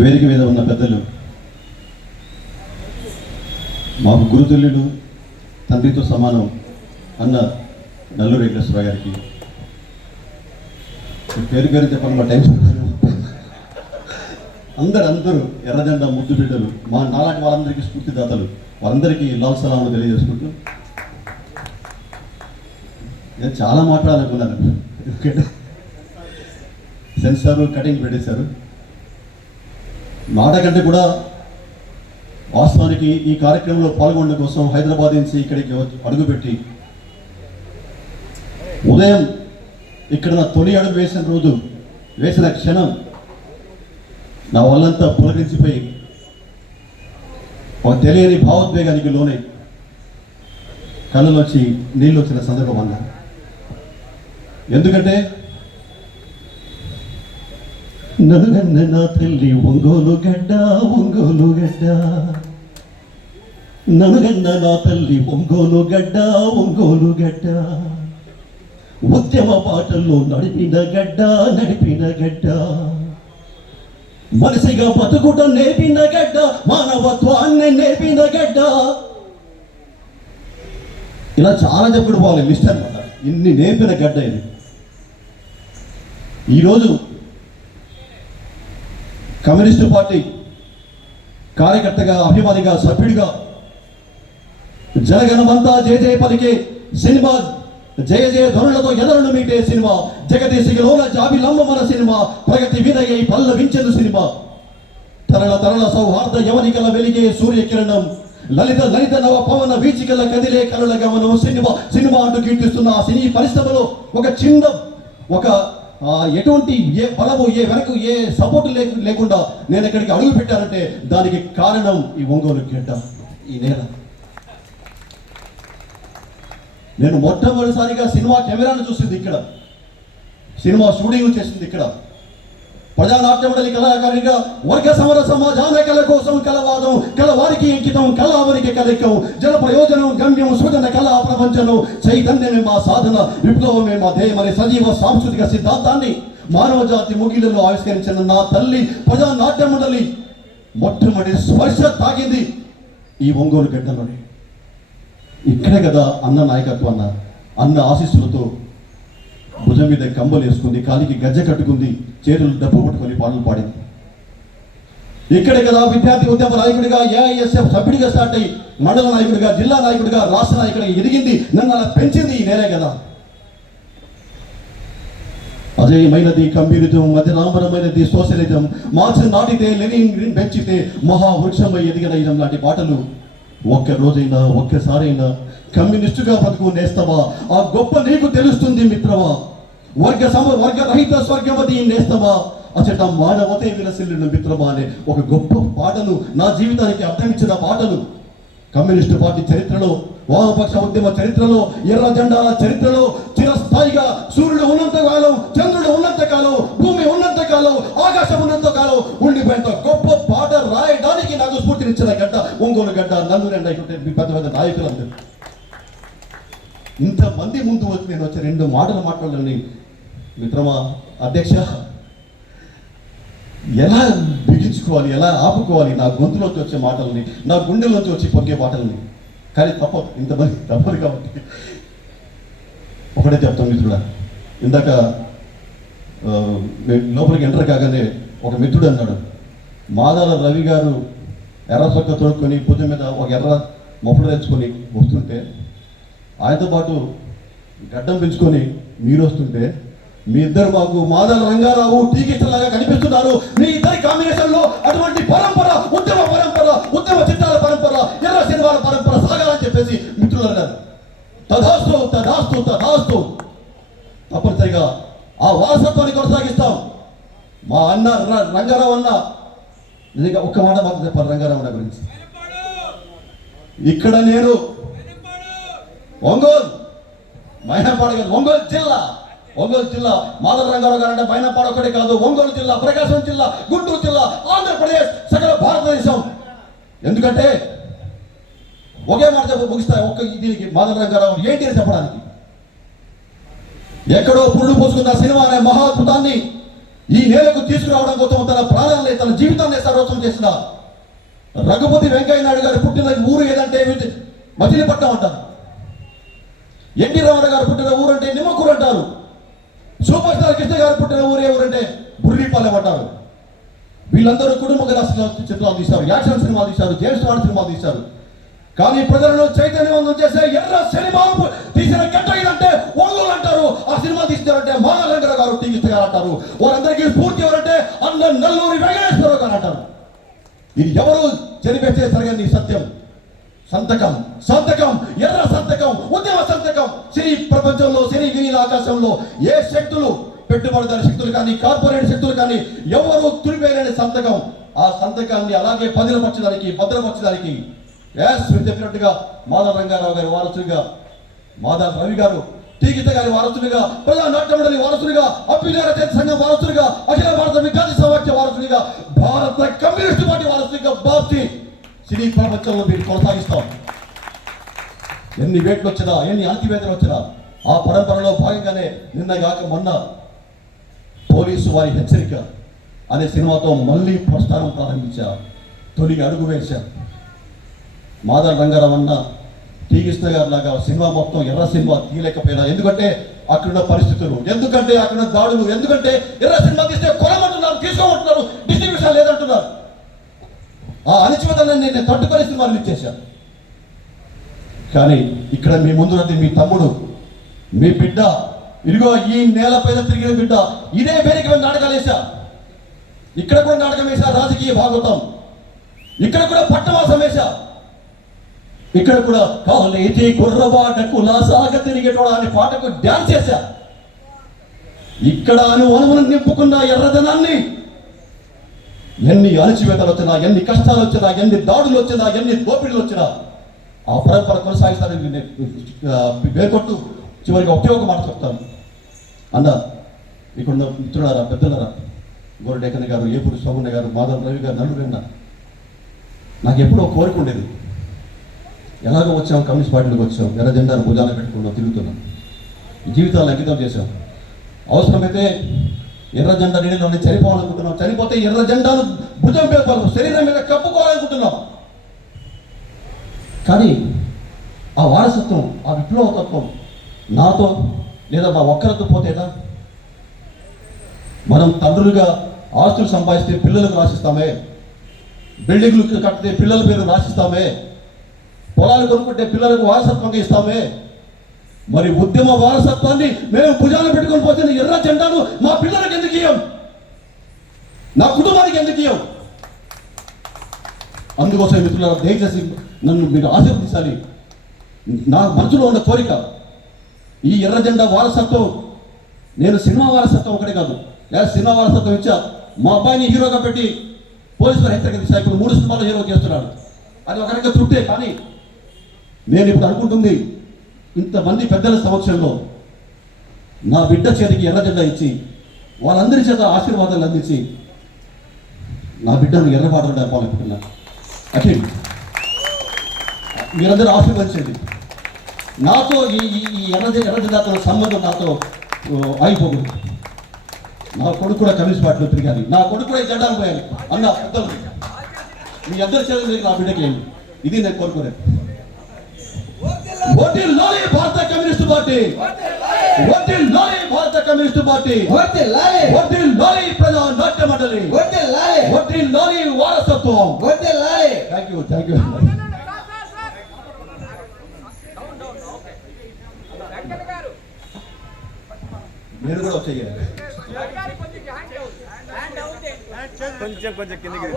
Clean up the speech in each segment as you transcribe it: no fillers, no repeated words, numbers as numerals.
వేదిక మీద ఉన్న పెద్దలు, మాకు గురుతుల్యుడు, తండ్రితో సమానం అన్న నల్లూరి వెంకటేశ్వర గారికి పేరు పేరు చెప్పండి, మా టైం అందరూ ఎర్రజెండా ముద్దు బిడ్డలు, మా నాలాంటి వాళ్ళందరికీ స్ఫూర్తిదాతలు, వాళ్ళందరికీ లాల్ సలాం తెలియజేసుకుంటూ నేను చాలా మాట్లాడాలనుకున్నాను. ఎందుకంటే సెన్సార్ కటింగ్ పెట్టేశారు. మాట కంటే కూడా వాస్తవానికి ఈ కార్యక్రమంలో పాల్గొనడం కోసం హైదరాబాద్ నుంచి ఇక్కడికి అడుగుపెట్టి ఉదయం ఇక్కడ నా తొలి అడుగు వేసిన రోజు, వేసిన క్షణం నా వాళ్ళంతా పులకరించిపోయి ఒక తెలియని భావోద్వేగానికి లోనై కళ్ళలోంచి నీళ్ళు వచ్చిన సందర్భం అన్నా. ఎందుకంటే నలుగన్న నా తల్లి ఒంగోలు గడ్డ, ఒంగోలు గడ్డ, నలుగన్న నా తల్లి ఒంగోలు గడ్డ, ఒంగోలు గడ్డ, ఉద్యమ పాటల్లో నడిపిన గడ్డ, నడిపిన గడ్డ, మనిషిగా బతుకుట నేర్పిన గడ్డ, మానవత్వాన్ని నేర్పిన గడ్డ. ఇలా చాలా చెప్పుడు పోవాలి లిస్ట్ అనమాట. ఇన్ని నేర్పిన గడ్డ ఇది. ఈరోజు కమ్యూనిస్టు పార్టీ కార్యకర్తగా, అభిమానిగా, సభ్యుడిగా జనగణమంతా జయ జయ పలికే సినిమా, జయ జయ ధ్వనులతో ఎదలను మీటే సినిమా, జగదేశిలోన జాబిలమ్మ మన సినిమా, ప్రగతి వినయై పల్లవించెను సినిమా, తరళ తరళ సౌహార్ద యవనికల వెలిగే సూర్యకిరణం, లలిత లలిత నవ పవన వీచికల కదిలే కరుల గమనం సినిమా. సినిమా అంటూ కీర్తిస్తున్న ఆ సినీ పరిశ్రమలో ఒక చిన్న, ఒక ఎటువంటి ఏ బలము, ఏ వెనక ఏ సపోర్ట్ లేకుండా నేను ఇక్కడికి అడుగు పెట్టానంటే దానికి కారణం ఈ ఒంగోలు గడ్డ, ఈ నేల. నేను మొట్టమొదటిసారిగా సినిమా కెమెరాను చూసింది ఇక్కడ, సినిమా షూటింగ్ చేసింది ఇక్కడ, ప్రజానాట్య మండలి కళాకారిగా వర్గ సమర సమాజాన కళ కోసం కలవాదం, కలవారికి అంకితం, కళావరికి కలికం, జన ప్రయోజనం గమ్యం, సృజన కళా ప్రపంచం, చైతన్యమే మా సాధన, విప్లవమే మా ధ్యేయం అనే సజీవ సాంస్కృతిక సిద్ధాంతాన్ని మానవ జాతి ముగిలలో ఆవిష్కరించిన నా తల్లి ప్రజానాట్య మండలి మొట్టమొదటి స్పర్శ తాగింది ఈ ఒంగోలు గడ్డలోనే. ఇక్కడే కదా అన్న నాయకత్వం, అన్న ఆశీస్సులతో భుజం మీద కంబలు వేసుకుంది, కాలికి గజ్జ కట్టుకుంది, చేతులు డబ్బు పట్టుకొని పాటలు పాడింది. ఇక్కడే కదా విద్యార్థి ఉద్యమ నాయకుడిగా, ఏఐఎస్ఎఫ్ సభ్యుడిగా స్టార్ట్ అయ్యి మండల నాయకుడిగా, జిల్లా నాయకుడిగా, రాష్ట్ర నాయకుడిగా ఎదిగింది. నన్ను అలా పెంచింది ఈ నేలే కదా. అజేయమైనది కమ్యూనిజం, మధ్యనామరమైనది సోషలిజం, మార్క్స్ నాటితే లెనిన్ పెంచితే మహావృక్షమై ఎదిగిన లాంటి పాటలు ఒక్క రోజైనా, ఒక్కసారైనా కమ్యూనిస్టుగా బతుకు నేస్తమా, ఆ గొప్ప నీకు తెలుస్తుంది మిత్రమా, వర్గ రహిత స్వర్గవతి నేస్తమా, అచట మానవతే విలసిల్లిన మిత్రమా అనే ఒక గొప్ప పాటను, నా జీవితానికి అర్థమించిన పాటను కమ్యూనిస్టు పార్టీ చరిత్రలో, వామపక్ష ఉద్యమ చరిత్రలో, ఎర్ర జెండాల చరిత్రలో చిరస్థాయిగా సూర్యుడు ఉన్నంత కాలం, చంద్రుడు ఉన్నంత కాలం, భూమి ఉన్నంత కాలం, ఆకాశం ఉన్నంత కాలం ఉండిపోయేంత గొప్ప పాట రాయడానికి నాకు స్ఫూర్తినిచ్చిన గడ్డ ఒంగోలు గడ్డ, నల్లూరు పెద్ద పెద్ద నాయకులందరూ. ఇంతమంది ముందు వచ్చి నేను వచ్చి 2 మాటలు మాట్లాడాలని మిత్రమా, అధ్యక్ష, ఎలా బిగించుకోవాలి, ఎలా ఆపుకోవాలి నా గొంతులోకి వచ్చే మాటలని, నా గుండెలోకి వచ్చి పొంగే మాటలని. కానీ ఇంతమంది తప్పదు కాబట్టి ఒకటే చెప్తాం మిత్రుడా. ఇందాక లోపలికి ఎంటర్ కాగానే ఒక మిత్రుడు అన్నాడు, మాదాల రవి గారు ఎర్ర సొక్క తొడుక్కొని భుజం మీద ఒక ఎర్ర మొప్పలు తెచ్చుకొని వస్తుంటే, ఆయనతో పాటు గడ్డం పెంచుకొని మీరు వస్తుంటే, మీ ఇద్దరు మాకు మాదాల రంగారావు, టీకిష్టలాగా కనిపిస్తున్నారు. మీ ఇద్దరి కాంబినేషన్ లో అటువంటి పరంపర, ఉద్యమ చిత్రాల పరంపర, ఎర్ర సినిమాల పరంపర సాగాలని చెప్పేసి మిత్రులు అన్నారు. తదాస్తు తదాస్తు తదాస్తు. తప్పనిసరిగా ఆ వారసత్వాన్ని కొనసాగిస్తాం. మా అన్న రంగారావు అన్న నిజంగా ఒక్క మాట మాత్రం చెప్పాలి రంగారావు అన్న గురించి. ఇక్కడ నేను ఒంగోలు మైనాపాడ కాదు, ఒంగోలు జిల్లా మాధవ రంగారావు గారు అంటే మైనాపాడ ఒకటి కాదు, ఒంగోలు జిల్లా, ప్రకాశం జిల్లా, గుంటూరు జిల్లా, ఆంధ్రప్రదేశ్, సకల భారతదేశం. ఎందుకంటే ఒకే మాట ముగిస్తాయి ఒక్క దీనికి మాధవ రంగారావు ఏంటి అని చెప్పడానికి. ఎక్కడో పురుడు పోసుకున్న సినిమా అనే మహాద్భుతాన్ని ఈ నేలకు తీసుకురావడం కోసం తన ప్రాణాన్ని తన జీవితాన్ని సర్వస్వం చేసిన రఘుపతి వెంకయ్య నాయుడు గారు పుట్టిన ఊరు ఏదంటే మచిలీపట్నం అంటారు. ఎన్టీ రామారావు గారు పుట్టిన ఊరు అంటే నిమ్మకూరు అంటారు. సూపర్ స్టార్ కృష్ణ గారు పుట్టిన ఊరు ఎవరంటే బుర్రిపాలెం అంటారు. వీళ్ళందరూ కుటుంబ చిత్రాలు తీశారు, యాక్షన్ సినిమా తీశారు, జేమ్స్ బాండ్ సినిమా తీశారు. కానీ ప్రజలను చైతన్యవంతం చేసే ఎర్ర సినిమా తీసిన గంట ఇదంటే ఒంగోలు అంటారు. ఆ సినిమా తీసినారంటే మానరంగరావు గారు, టీవీ గారు అంటారు. వారందరికీ స్ఫూర్తి ఎవరంటే అన్న నల్లూరి వెంకటేశ్వరరావు గారు అంటారు. ఇది ఎవరు జరిపేసే సరిగని సత్యం. సంతకం, సంతకం, ఎర్ర సంతకం, ఉద్యమ సంతకం. సినీ ప్రపంచంలో, సినీ వినీల ఆకాశంలో ఏ శక్తులు, పెట్టుబడిదారు శక్తులు కానీ, కార్పొరేట్ శక్తులు కానీ ఎవరు తుడిపేయలేని సంతకం. ఆ సంతకాన్ని అలాగే భద్రపరచడానికి చెప్పినట్టుగా మాధవ రంగారావు గారి వారసుడిగా, మాధవ రవి గారు టీగీత గారి వారసుడిగా, ప్రజా నాట్య మండలి వారసుడిగా, అభ్యుదయ రచయిత సంఘం వారసుడిగా, అఖిల భారత విద్యార్థి సమాఖ్య వారసుడిగా, భారత కమ్యూనిస్టు పార్టీ వారసుడిగా బాబ్జీ సినీ ప్రపంచంలో మీరు కొనసాగిస్తాం. ఎన్ని వేట్లు వచ్చినా, ఎన్ని అణచివేతలు వచ్చినా ఆ పరంపరలో భాగంగానే నిన్న కాక మొన్న పోలీసు వారి హెచ్చరిక అనే సినిమాతో మళ్ళీ ప్రస్థానం ప్రారంభించారు. తొలి అడుగు వేశారు. మాధవ రంగారావు అన్న, టీకృష్ణ గారు లాగా సినిమా మొత్తం ఎర్ర సినిమా తీయలేకపోయినా, ఎందుకంటే అక్కడున్న పరిస్థితులు, ఎందుకంటే అక్కడున్న దాడులు, ఎందుకంటే ఎర్ర సినిమా తీస్తే కొనమంటున్నారు, తీసుకోమంటున్నారు, డిస్ట్రిబ్యూషన్ లేదంటున్నారు. ఆ అణచివేతలను నేను తట్టుకొని సినిమాలు ఇచ్చేశాను. కానీ ఇక్కడ మీ ముందున్నది మీ తమ్ముడు, మీ బిడ్డ, ఇదిగో ఈ నేల పైన తిరిగిన బిడ్డ. ఇదే వేదిక మీద నాటకాలు వేశా, ఇక్కడ కూడా నాటకం వేశా, రాజకీయ భాగవతం. ఇక్కడ కూడా పట్టవాసం వేశా, ఇక్కడ కూడా కాలేజీ కుర్రవాడకు లాసాగ తిరిగేటోడా అనే పాటకు డ్యాన్స్ చేశా. ఇక్కడ అనుమానమును నింపుకున్న ఎర్రదనాన్ని ఎన్ని అణచివేతలు వచ్చినా, ఎన్ని కష్టాలు వచ్చినా, ఎన్ని దాడులు వచ్చినా, ఎన్ని దోపిడీలు వచ్చినా ఆ పరంపర కొనసాగిస్తానని పేర్కొట్టు చివరికి ఒకే ఒక మాట చెప్తాను. అన్న, ఇక్కడున్న మిత్రులారా, పెద్దలరా, గోరడేకన్న గారు, ఏపూరి సోమన్న గారు, మాధవ రవి గారు, నలుగురన్న, నాకు ఎప్పుడో కోరిక ఉండేది. ఎలాగో వచ్చాం, కమ్యూనిస్ట్ పార్టీలోకి వచ్చాం, ఎర్ర జెండాను భుజాన పెట్టుకున్నాం, తిరుగుతున్నాం, జీవితాలు అంకితం చేశాం. అవసరమైతే ఎర్ర జెండా నీళ్ళలోనే చనిపోవాలనుకుంటున్నాం, చనిపోతే ఎర్ర జెండాను భుజం మీద శరీరం మీద కప్పుకోవాలనుకుంటున్నాం. కానీ ఆ వారసత్వం, ఆ విప్లవతత్వం నాతో లేదా మా ఒక్కరితో పోతేదా? మనం తండ్రులుగా ఆస్తులు సంపాదిస్తే పిల్లలకు రాసిస్తామే, బిల్డింగ్లు కట్టితే పిల్లల పేరు రాసిస్తామే, పొలాలు కొనుక్కుంటే పిల్లలకు వారసత్వంగా ఇస్తామే. మరి ఉద్యమ వారసత్వాన్ని మేము భుజాలు పెట్టుకొని పోతే ఎర్ర జెండాను మా పిల్లలకు ఎందుకు ఇయ్యం, నా కుటుంబానికి ఎందుకు ఇయ్యం? అందుకోసం మిత్రులారా, దయచేసి నన్ను మీరు ఆశీర్వదించాలి. నా మనసులో ఉన్న కోరిక, ఈ ఎర్ర జెండా వారసత్వం, నేను సినిమా వారసత్వం ఒకటే కాదు, సినిమా వారసత్వం ఇచ్చా. మా అబ్బాయిని హీరోగా పెట్టి పోలీసు వారు హెచ్చరిక తీశారు. ఇప్పుడు 3 సినిమాలు హీరో చేస్తున్నాడు, అది ఒక రకంగా చుట్టే. కానీ నేను ఇప్పుడు అనుకుంటుంది, ఇంతమంది పెద్దల సమక్షంలో నా బిడ్డ చేతికి ఎర్ర జెండా ఇచ్చి, వాళ్ళందరి చేత ఆశీర్వాదాలు అందించి నా బిడ్డను ఎర్రబాటలు నేర్పాలనుకుంటున్నా. అఖిల్, మీరందరూ ఆశీర్వదించండి. నాతో ఈ ఎర్ర జెండాతో సంబంధం నాతో ఆగిపోకూడదు. నా కొడుకు కూడా కమ్యూనిస్ట్ పార్టీలో తిరిగాలి, నా కొడుకు కూడా ఈ జెండాను పోయాలి అన్న పెద్దలు. మీ అందరి చేతులు నా బిడ్డకి ఇది నేను కోరుకునేది. వర్ధిల్లాలి భారత కమ్యూనిస్టు పార్టీ, వర్ధిల్లాలి భారత కమ్యూనిస్టు పార్టీ, వర్ధిల్లాలి ప్రజా నాట్య మండలి, వర్ధిల్లాలి వారసత్వం. Thank you, thank you. మీరు కూడా వచ్చేయాలి. కొంచెం కిందకి.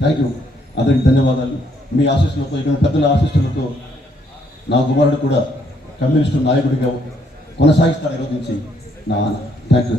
థ్యాంక్ యూ అందరికి ధన్యవాదాలు. మీ ఆశీస్సులతో, ఇక్కడ పెద్దల ఆశీస్సులతో నా కుమారుడు కూడా కమ్యూనిస్టు నాయకుడిగా కొనసాగిస్తాడు ఈరోజు నుంచి. నా థ్యాంక్ యూ.